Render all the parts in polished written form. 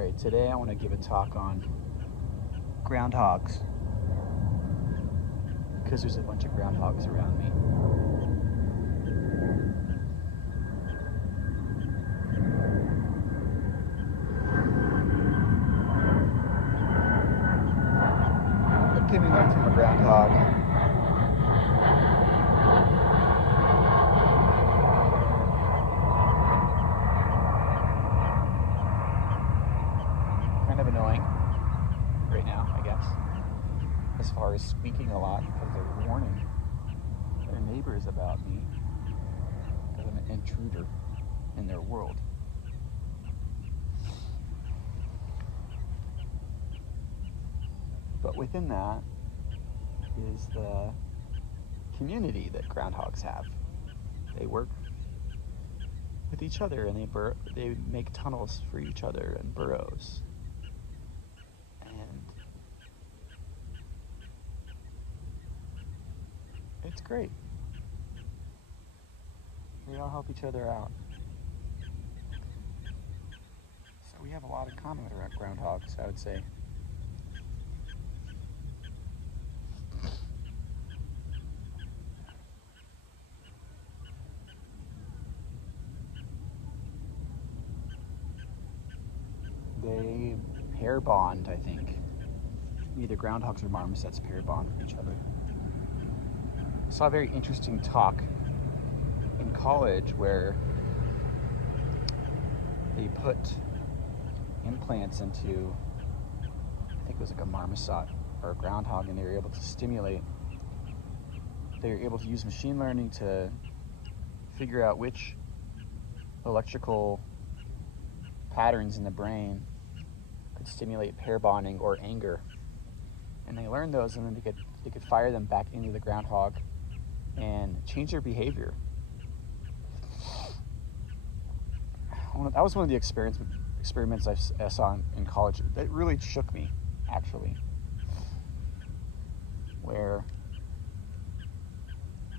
Alright, today I want to give a talk on groundhogs, because there's a bunch of groundhogs around me. What can we learn from a groundhog? Kind of annoying right now, I guess, as far as squeaking a lot because they're warning their neighbors about me because I'm an intruder in their world. But within that is the community that groundhogs have. They work with each other and they make tunnels for each other and burrows. And it's great. They all help each other out. So we have a lot in common with groundhogs, I would say. They pair bond, I think. Either groundhogs or marmosets pair bond with each other. I saw a very interesting talk in college where they put implants into, I think it was like a marmoset or a groundhog, and they were able to use machine learning to figure out which electrical patterns in the brain could stimulate pair bonding or anger. And they learned those, and then they could fire them back into the groundhog and change their behavior. That was one of the experiments I saw in college that really shook me, actually. Where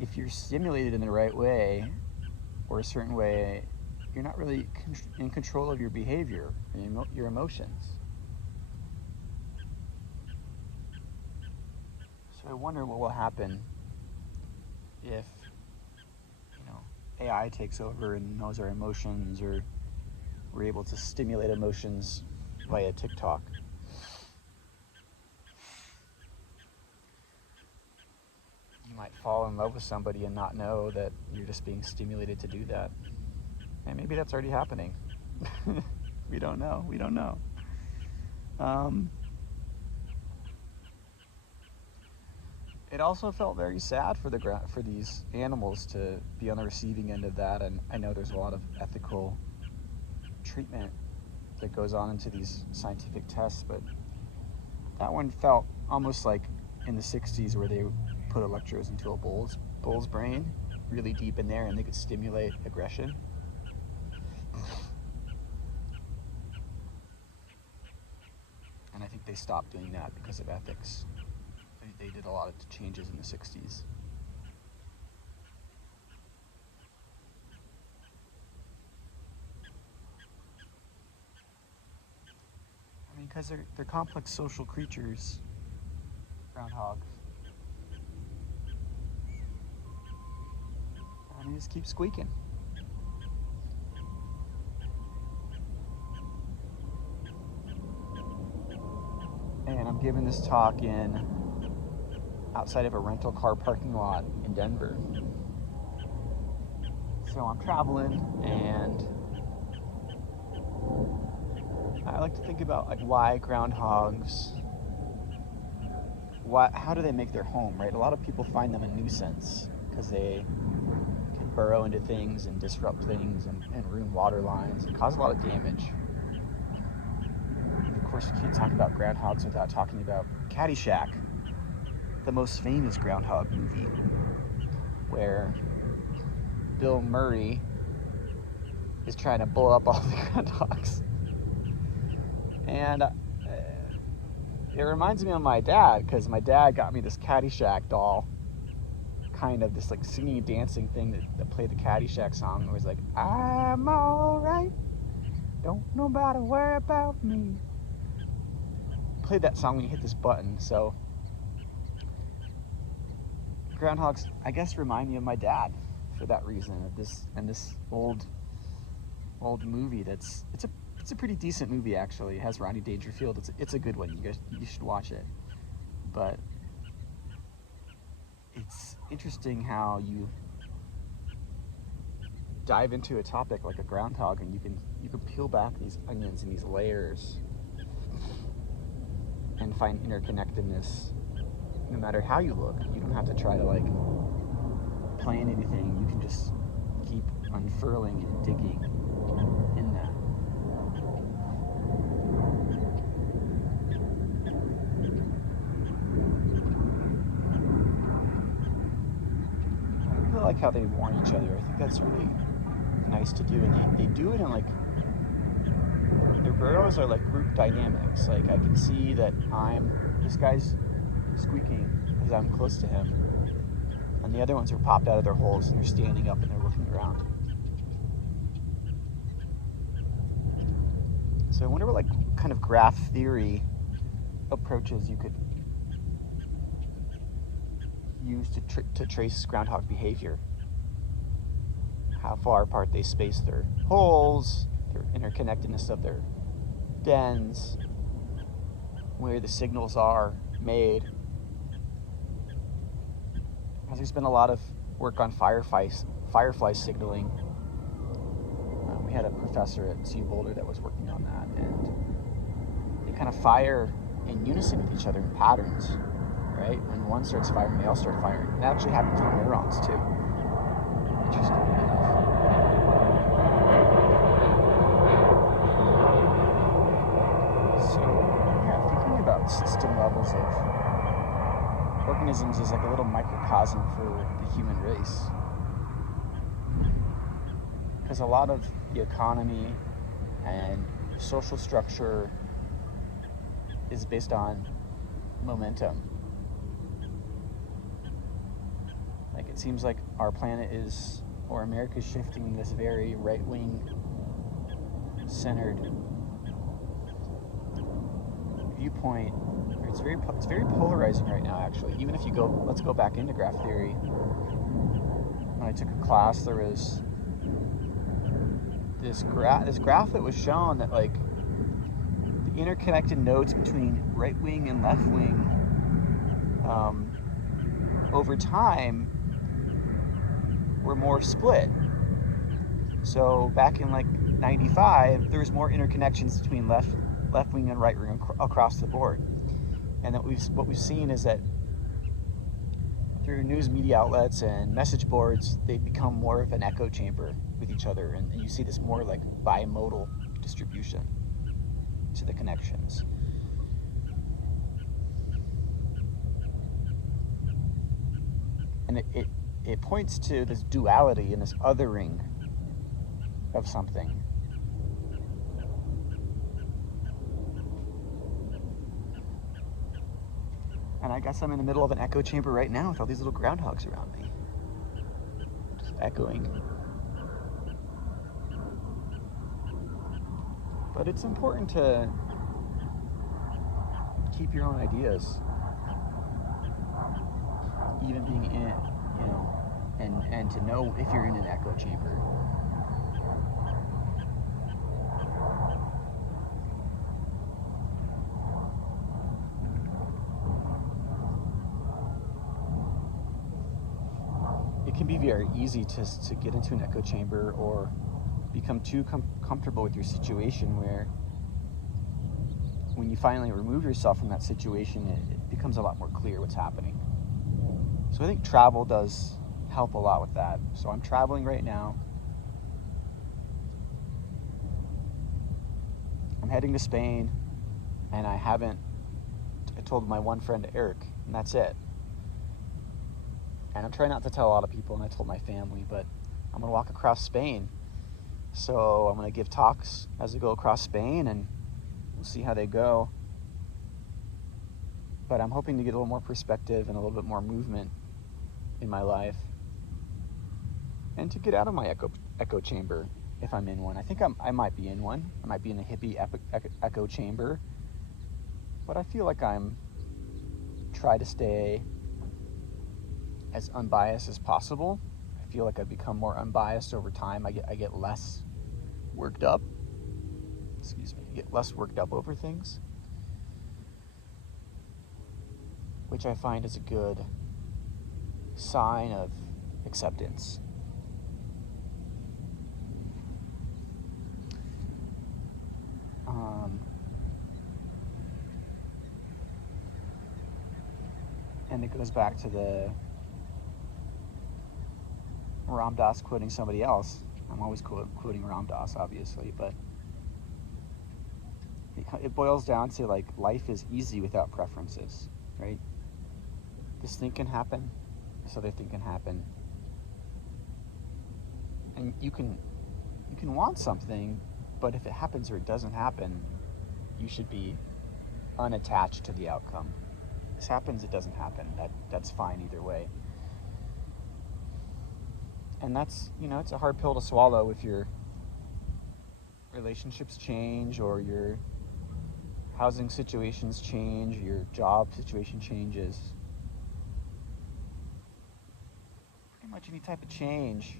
if you're stimulated in the right way or a certain way, you're not really in control of your behavior and your emotions. So I wonder what will happen if, AI takes over and knows our emotions, or we're able to stimulate emotions via TikTok. You might fall in love with somebody and not know that you're just being stimulated to do that. And maybe that's already happening. We don't know. It also felt very sad for these animals to be on the receiving end of that, and I know there's a lot of ethical treatment that goes on into these scientific tests, but that one felt almost like in the 60s, where they put electrodes into a bull's brain really deep in there, and they could stimulate aggression. And I think they stopped doing that because of ethics. They did a lot of changes in the 60s. I mean, because they're complex social creatures, groundhogs. And they just keep squeaking. And I'm giving this talk outside of a rental car parking lot in Denver. So I'm traveling, and I like to think about why groundhogs, how do they make their home, right? A lot of people find them a nuisance because they can burrow into things and disrupt things and ruin water lines and cause a lot of damage. And of course, you can't talk about groundhogs without talking about Caddyshack, the most famous groundhog movie, where Bill Murray is trying to blow up all the groundhogs. And it reminds me of my dad, because my dad got me this Caddyshack doll, kind of this singing, dancing thing that played the Caddyshack song. It was like, I'm all right. Don't nobody worry about me. Play that song when you hit this button. So groundhogs, I guess, remind me of my dad for that reason. This old movie it's a pretty decent movie, actually. It has Rodney Dangerfield. It's a good one. You should watch it. But it's interesting how you dive into a topic like a groundhog and you can peel back these onions and these layers and find interconnectedness no matter how you look. You don't have to try to like plan anything. You can just keep unfurling and digging in that. I really like how they warn each other. I think that's really nice to do, and they do it in like, their burrows are like group dynamics. Like I can see that this guy's squeaking because I'm close to him, and the other ones are popped out of their holes and they're standing up and they're looking around. So I wonder what like kind of graph theory approaches you could use to trace groundhog behavior. How far apart they space their holes, their interconnectedness of their dens, where the signals are made. Because there's been a lot of work on firefly signaling. We had a professor at CU Boulder that was working on that, and they kind of fire in unison with each other in patterns, right? When one starts firing, they all start firing. It actually happens with neurons too. Interestingly enough. So, yeah, thinking about system levels of organisms is like a little microcosm for the human race. Because a lot of the economy and social structure is based on momentum. Like it seems like our planet is, or America is shifting in this very right-wing centered viewpoint. It's very polarizing right now, actually. Even if you let's go back into graph theory. When I took a class, there was this graph that was shown that like the interconnected nodes between right wing and left wing over time were more split. So back in like 95, there was more interconnections between left wing and right wing across the board. And that what we've seen is that through news media outlets and message boards, they become more of an echo chamber with each other, and you see this more like bimodal distribution to the connections. And it points to this duality and this othering of something. And I guess I'm in the middle of an echo chamber right now with all these little groundhogs around me. Just echoing. But it's important to keep your own ideas, even being in, and to know if you're in an echo chamber. It can be very easy to get into an echo chamber or become too comfortable with your situation, where when you finally remove yourself from that situation, it becomes a lot more clear what's happening. So I think travel does help a lot with that. So I'm traveling right now. I'm heading to Spain, and I told my one friend Eric, and that's it. And I'm trying not to tell a lot of people, and I told my family, but I'm gonna walk across Spain. So I'm gonna give talks as I go across Spain, and we'll see how they go. But I'm hoping to get a little more perspective and a little bit more movement in my life, and to get out of my echo chamber if I'm in one. I think I might be in one. I might be in a hippie echo chamber, but I feel like I'm try to stay as unbiased as possible. I feel like I've become more unbiased over time. I get less worked up. Excuse me. I get less worked up over things, which I find is a good sign of acceptance. And it goes back to the Ram Dass quoting somebody else. I'm always quoting Ram Dass, obviously, but it boils down to like life is easy without preferences, right? This thing can happen, this other thing can happen, and you can want something, but if it happens or it doesn't happen, you should be unattached to the outcome. This happens, it doesn't happen. That's fine either way. And that's, it's a hard pill to swallow if your relationships change or your housing situations change, or your job situation changes. Pretty much any type of change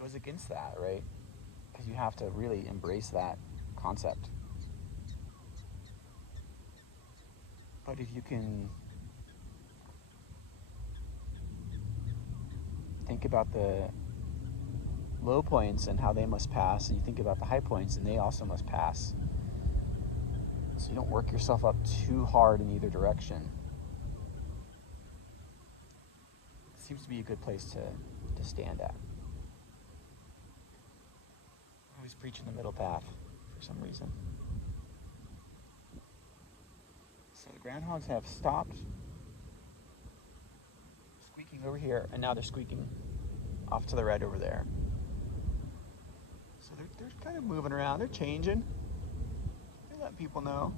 goes against that, right? Because you have to really embrace that concept. But if you can think about the low points and how they must pass, and you think about the high points and they also must pass, so you don't work yourself up too hard in either direction, it seems to be a good place to stand at. I always preach in the middle path for some reason. So the groundhogs have stopped squeaking over here, and now they're squeaking off to the right over there. So they're kind of moving around. They're changing. They're letting people know.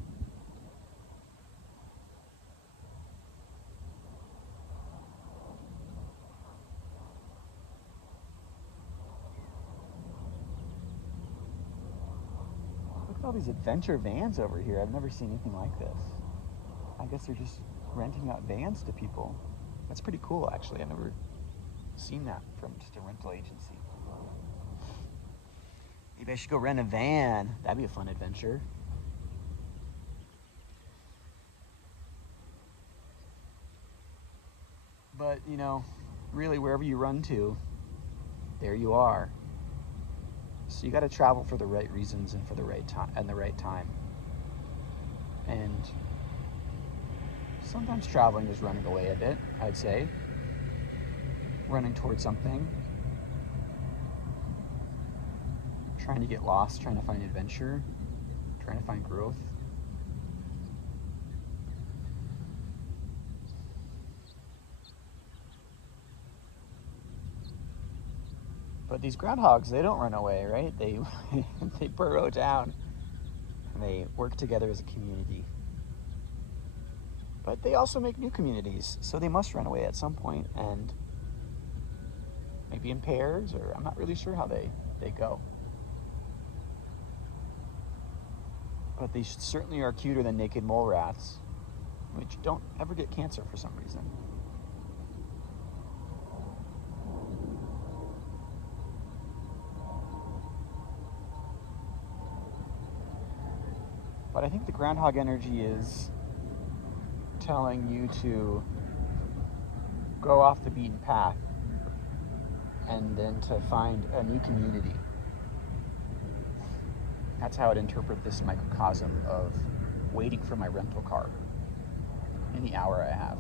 Look at all these adventure vans over here. I've never seen anything like this. I guess they're just renting out vans to people. That's pretty cool, actually. I've never seen that from just a rental agency. Maybe I should go rent a van. That'd be a fun adventure. But, really wherever you run to, there you are. So you got to travel for the right reasons and for the right time and the right time. And sometimes traveling is running away a bit, I'd say. Running towards something. Trying to get lost, trying to find adventure, trying to find growth. But these groundhogs, they don't run away, right? They burrow down and they work together as a community. But they also make new communities, so they must run away at some point, and maybe in pairs, or I'm not really sure how they go. But they certainly are cuter than naked mole rats, which don't ever get cancer for some reason. But I think the groundhog energy is telling you to go off the beaten path and then to find a new community. That's how I'd interpret this microcosm of waiting for my rental car in the hour I have.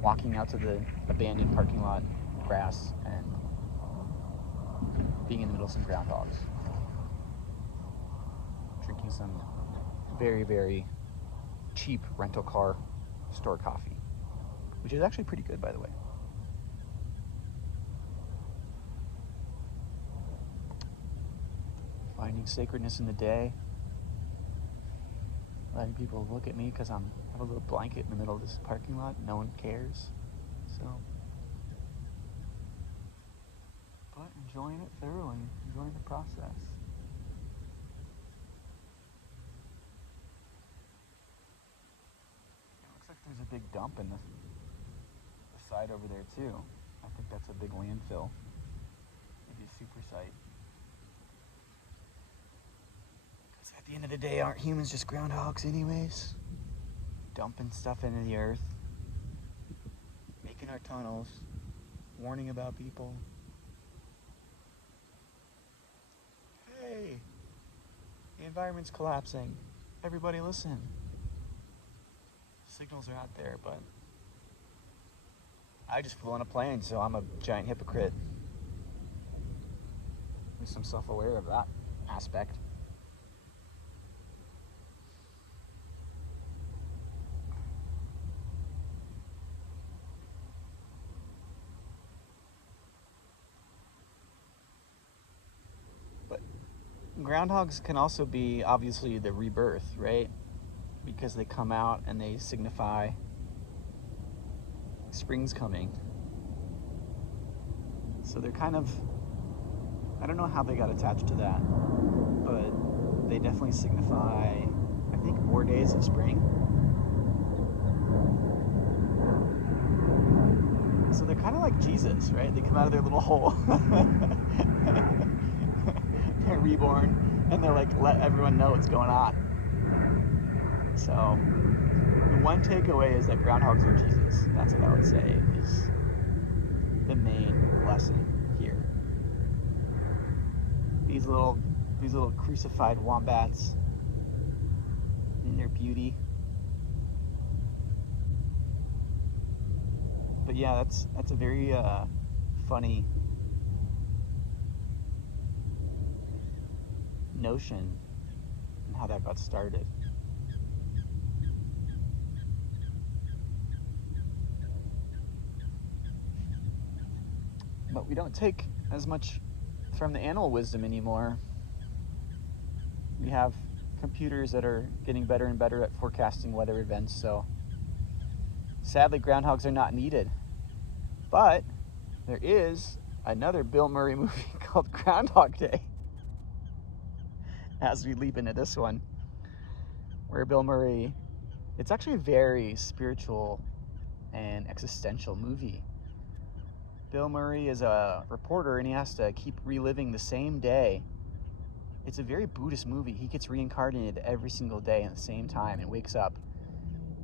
Walking out to the abandoned parking lot, grass, and being in the middle of some groundhogs. Drinking some very, very cheap rental car store coffee, which is actually pretty good, by the way. Finding sacredness in the day, letting people look at me because I have a little blanket in the middle of this parking lot. No one cares. So enjoying it thoroughly, enjoying the process. It looks like there's a big dump in the side over there too. I think that's a big landfill, maybe a super site. Because at the end of the day, aren't humans just groundhogs anyways? Dumping stuff into the earth, making our tunnels, warning about people. Hey, the environment's collapsing. Everybody listen. Signals are out there, but I just flew on a plane, so I'm a giant hypocrite. At least I'm self-aware of that aspect. But groundhogs can also be obviously the rebirth, right? Because they come out and they signify spring's coming. So they're kind of, I don't know how they got attached to that, but they definitely signify, I think, more days of spring. So they're kind of like Jesus, right? They come out of their little hole. They're reborn, and they're like, let everyone know what's going on. So the one takeaway is that groundhogs are Jesus. That's what I would say is the main lesson here. These little crucified wombats in their beauty. But yeah, that's a very funny notion and how that got started. But we don't take as much from the animal wisdom anymore. We have computers that are getting better and better at forecasting weather events, so sadly groundhogs are not needed. But there is another Bill Murray movie called Groundhog Day, as we leap into this one, where Bill Murray, it's actually a very spiritual and existential movie. Bill Murray is a reporter and he has to keep reliving the same day. It's a very Buddhist movie. He gets reincarnated every single day at the same time and wakes up.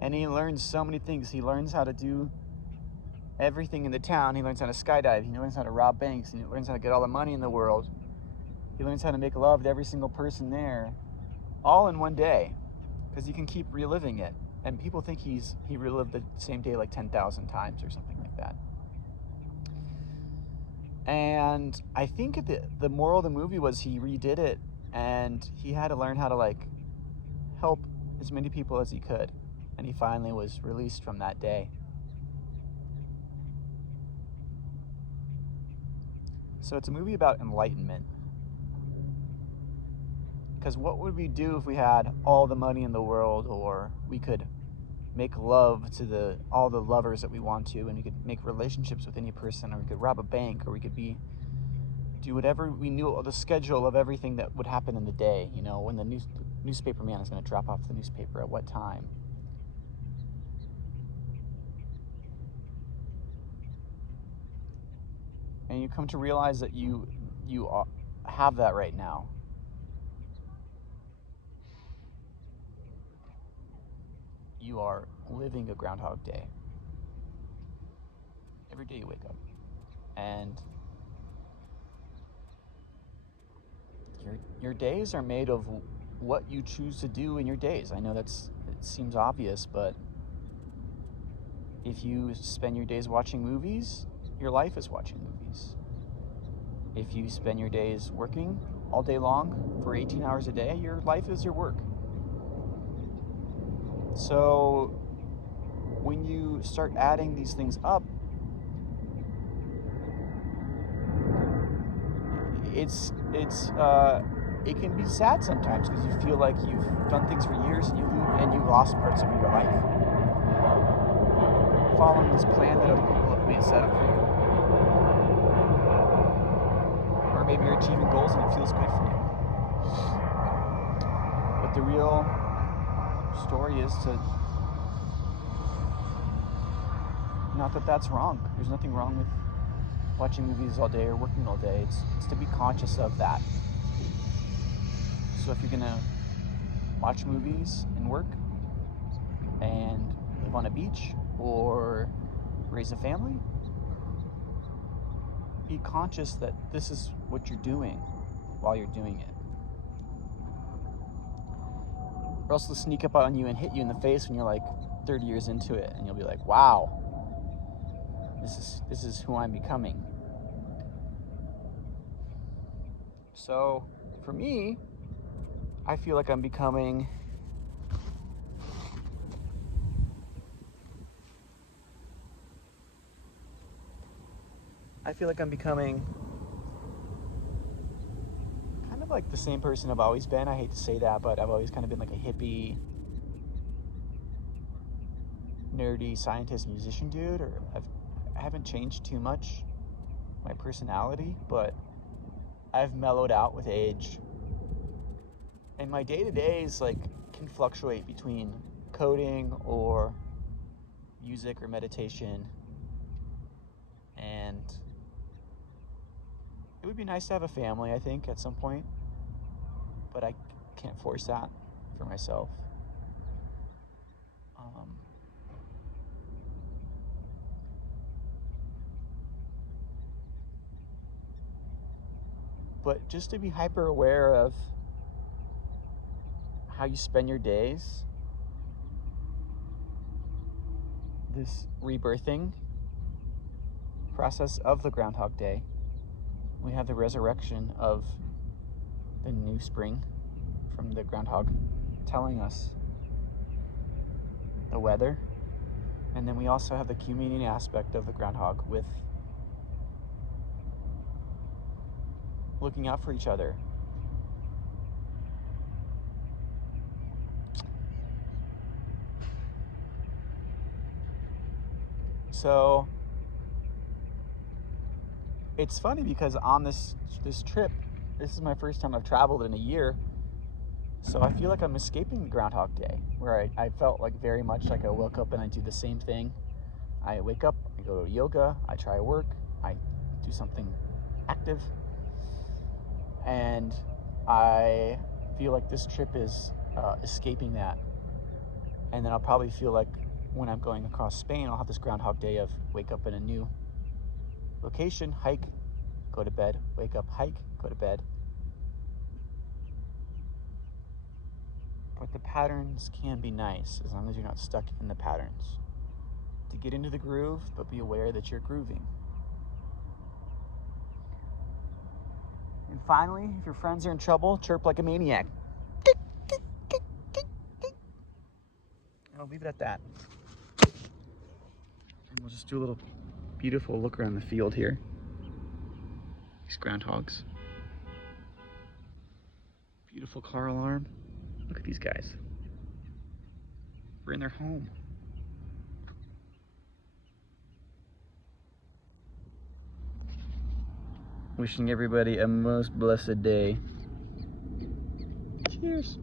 And he learns so many things. He learns how to do everything in the town. He learns how to skydive. He learns how to rob banks. And he learns how to get all the money in the world. He learns how to make love to every single person there, all in one day, because he can keep reliving it. And people think he relived the same day like 10,000 times or something like that. And I think the moral of the movie was he redid it, and he had to learn how to like help as many people as he could. And he finally was released from that day. So it's a movie about enlightenment. Because what would we do if we had all the money in the world, or we could make love to all the lovers that we want to, and we could make relationships with any person, or we could rob a bank, or we could do whatever we knew, the schedule of everything that would happen in the day, you know, when the newspaper man is going to drop off the newspaper at what time. And you come to realize that you have that right now. You are living a Groundhog Day. Every day you wake up. And your days are made of what you choose to do in your days. I know it seems obvious, but if you spend your days watching movies, your life is watching movies. If you spend your days working all day long for 18 hours a day, your life is your work. So when you start adding these things up, it can be sad sometimes, because you feel like you've done things for years and you've lost parts of your life following this plan that other people have made set up for you. maybe you're achieving goals and it feels good for you. But the real story is to, not that that's wrong. There's nothing wrong with watching movies all day or working all day. It's to be conscious of that. So if you're gonna watch movies and work and live on a beach or raise a family, be conscious that this is what you're doing while you're doing it. Or else they'll sneak up on you and hit you in the face when you're like 30 years into it, and you'll be like, wow, this is who I'm becoming. So for me, I feel like I'm becoming kind of like the same person I've always been. I hate to say that, but I've always kind of been like a hippie, nerdy scientist, musician dude, or I haven't changed too much my personality, but I've mellowed out with age. And my day-to-days like can fluctuate between coding or music or meditation, and it would be nice to have a family, I think, at some point, but I can't force that for myself. But just to be hyper aware of how you spend your days, this rebirthing process of the Groundhog Day. We have the resurrection of the new spring from the groundhog telling us the weather. And then we also have the community aspect of the groundhog with looking out for each other. So it's funny because on this trip, this is my first time I've traveled in a year. So I feel like I'm escaping the Groundhog Day, where I felt like very much like I woke up and I do the same thing. I wake up, I go to yoga, I try work, I do something active. And I feel like this trip is escaping that. And then I'll probably feel like when I'm going across Spain, I'll have this Groundhog Day of wake up in a new location, hike, go to bed, wake up, hike, go to bed. But the patterns can be nice as long as you're not stuck in the patterns. To get into the groove, but be aware that you're grooving. And finally, if your friends are in trouble, chirp like a maniac. And I'll leave it at that. And we'll just do a little beautiful look around the field here. These groundhogs. Beautiful car alarm. Look at these guys. We're in their home. Wishing everybody a most blessed day. Cheers.